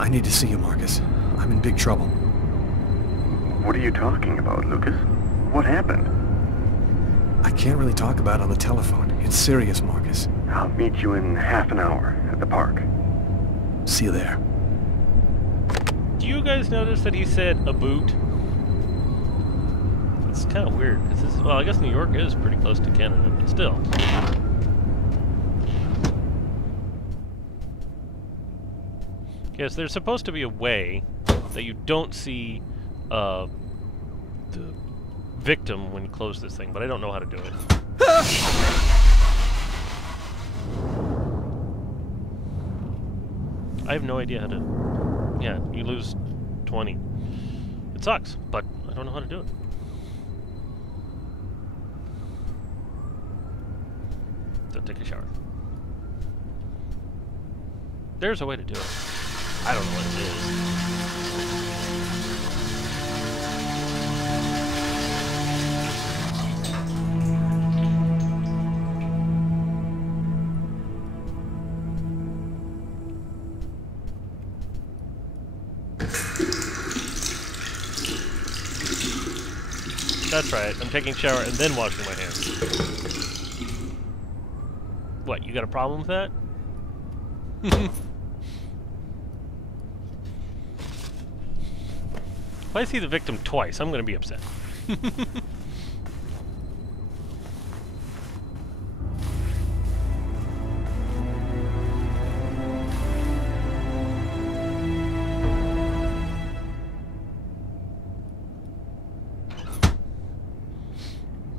I need to see you, Marcus. I'm in big trouble. What are you talking about, Lucas? What happened? I can't really talk about it on the telephone. It's serious, Marcus. I'll meet you in half an hour at the park. See you there. Do you guys notice that he said a boot? It's kind of weird, because this is, well, I guess New York is pretty close to Canada, but still. Yes, there's supposed to be a way that you don't see the victim when you close this thing, but I don't know how to do it. I have no idea how to... Yeah, you lose 20. It sucks, but I don't know how to do it. So take a shower. There's a way to do it. I don't know what it is. That's right, I'm taking a shower and then washing my hands. What, you got a problem with that? If I see the victim twice, I'm gonna be upset.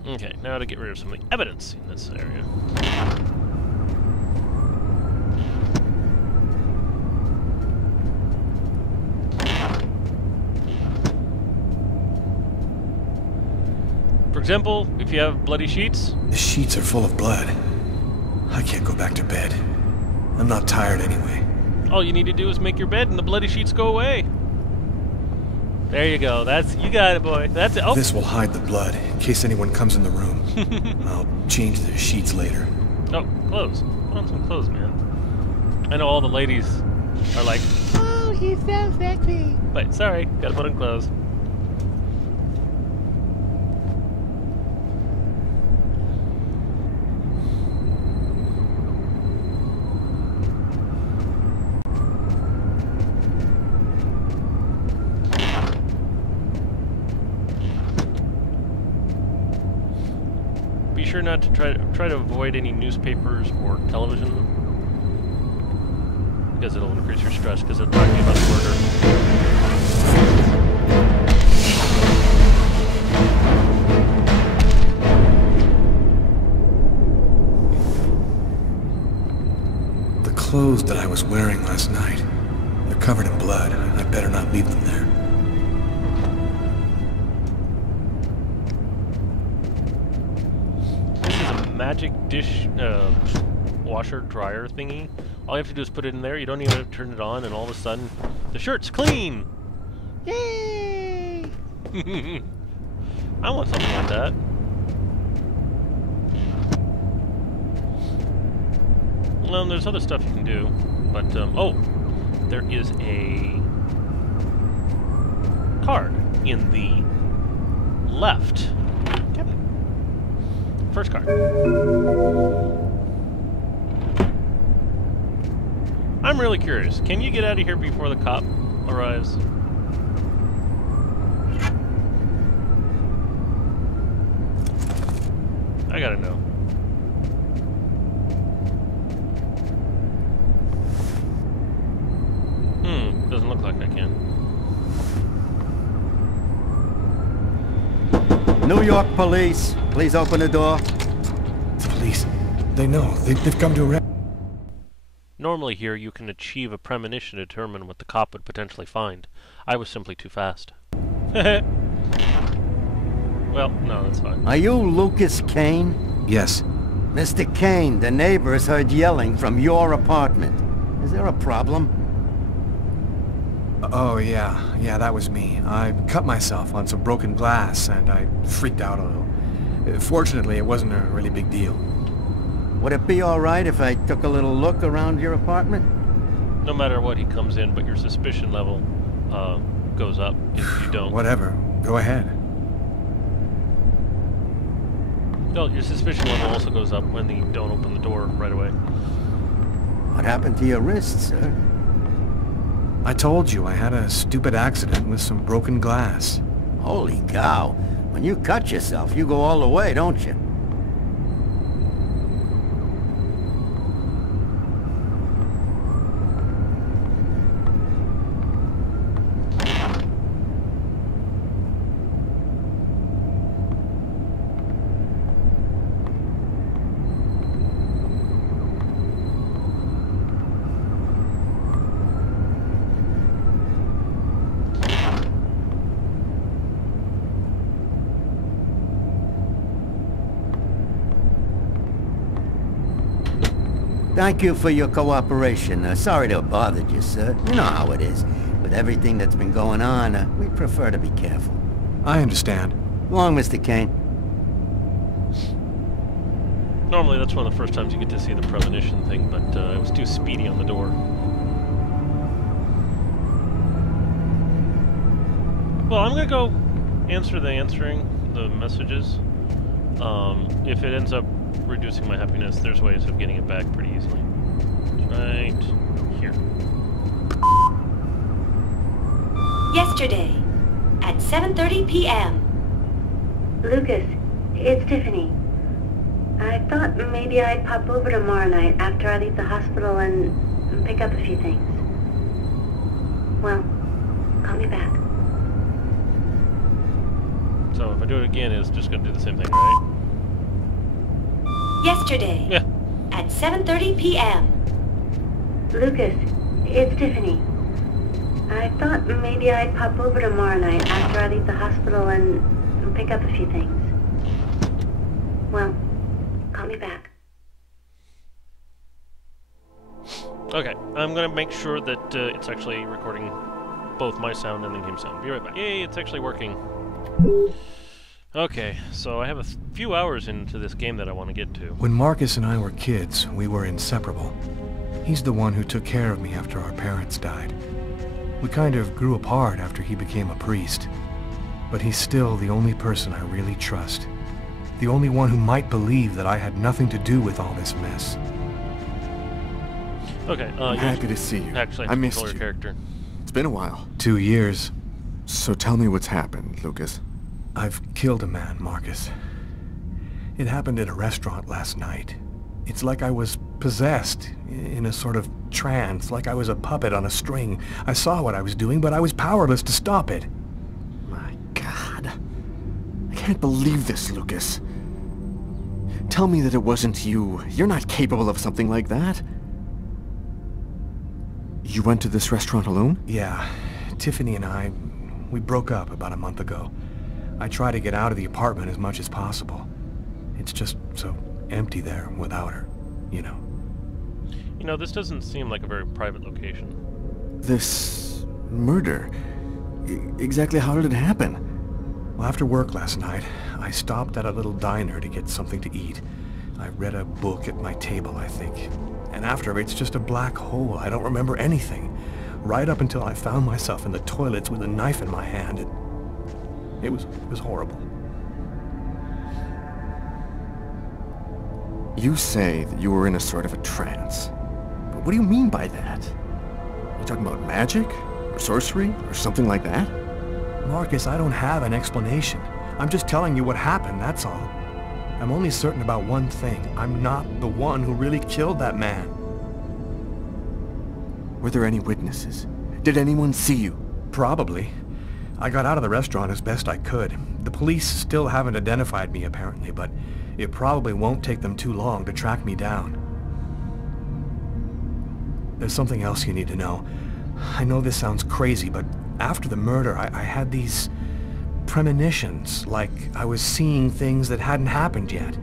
Okay, now to get rid of some of the evidence in this area. For example, if you have bloody sheets. The sheets are full of blood. I can't go back to bed. I'm not tired anyway. All you need to do is make your bed and the bloody sheets go away. There you go. That's, you got it, boy. That's it. Oh. This will hide the blood in case anyone comes in the room. I'll change the sheets later. Oh, clothes. Put on some clothes, man. I know all the ladies are like, oh, he's so sexy. But sorry, gotta put on clothes. Be sure not to try to avoid any newspapers or television, because it'll increase your stress, because it'll talk to you about the murder. The clothes that I was wearing last night, they're covered in blood. I better not leave them there. Magic dish washer dryer thingy. All you have to do is put it in there. You don't even have to turn it on, and all of a sudden the shirt's clean. Yay! I want something like that. Well, there's other stuff you can do, but oh, there is a card in the left. First card. I'm really curious. Can you get out of here before the cop arrives? I gotta know. Doesn't look like I can. New York police, please open the door. The police. They know. They've come to arrest. Normally here you can achieve a premonition to determine what the cop would potentially find. I was simply too fast. Well, no, that's fine. Are you Lucas Kane? Yes. Mr. Kane, the neighbors heard yelling from your apartment. Is there a problem? Oh, yeah. Yeah, that was me. I cut myself on some broken glass, and I freaked out a little. Fortunately, it wasn't a really big deal. Would it be all right if I took a little look around your apartment? no matter what he comes in, but your suspicion level goes up if you don't. Whatever. Go ahead. No, your suspicion level also goes up when you don't open the door right away. What happened to your wrist, sir? I told you I had a stupid accident with some broken glass. Holy cow. When you cut yourself, you go all the way, don't you? Thank you for your cooperation. Sorry to have bothered you, sir. You know how it is. With everything that's been going on, we prefer to be careful. I understand. Long, Mr. Kane. Normally that's one of the first times you get to see the premonition thing, but it was too speedy on the door. Well, I'm gonna go answer the messages. If it ends up reducing my happiness, there's ways of getting it back pretty easily. It's right here. Yesterday, at 7:30 p.m. Lucas, it's Tiffany. I thought maybe I'd pop over tomorrow night after I leave the hospital and pick up a few things. Well, call me back. So if I do it again, it's just going to do the same thing, right? Yesterday, Yeah. at 7:30 p.m. Lucas, it's Tiffany. I thought maybe I'd pop over tomorrow night after I leave the hospital and pick up a few things. Well, call me back. Okay, I'm going to make sure that it's actually recording both my sound and the game sound. Be right back. Yay, it's actually working. Okay, so I have a few hours into this game that I want to get to. When Marcus and I were kids, we were inseparable. He's the one who took care of me after our parents died. We kind of grew apart after he became a priest. But he's still the only person I really trust. The only one who might believe that I had nothing to do with all this mess. Okay, I'm happy to see you. Actually, I missed control you. your character. It's been a while. 2 years. So tell me what's happened, Lucas. I've killed a man, Marcus. It happened at a restaurant last night. It's like I was possessed, in a sort of trance, like I was a puppet on a string. I saw what I was doing, but I was powerless to stop it. My God. I can't believe this, Lucas. Tell me that it wasn't you. You're not capable of something like that. You went to this restaurant alone? Yeah, Tiffany and I, we broke up about a month ago. I try to get out of the apartment as much as possible. It's just so empty there without her, you know. You know, this doesn't seem like a very private location. This murder? Exactly how did it happen? Well, after work last night, I stopped at a little diner to get something to eat. I read a book at my table, I think. And after, it's just a black hole. I don't remember anything. Right up until I found myself in the toilets with a knife in my hand. It was horrible. You say that you were in a sort of a trance. But what do you mean by that? Are you talking about magic? Or sorcery? Or something like that? Marcus, I don't have an explanation. I'm just telling you what happened, that's all. I'm only certain about one thing. I'm not the one who really killed that man. Were there any witnesses? Did anyone see you? Probably. I got out of the restaurant as best I could. The police still haven't identified me, apparently, but it probably won't take them too long to track me down. There's something else you need to know. I know this sounds crazy, but after the murder, I had these premonitions, like I was seeing things that hadn't happened yet.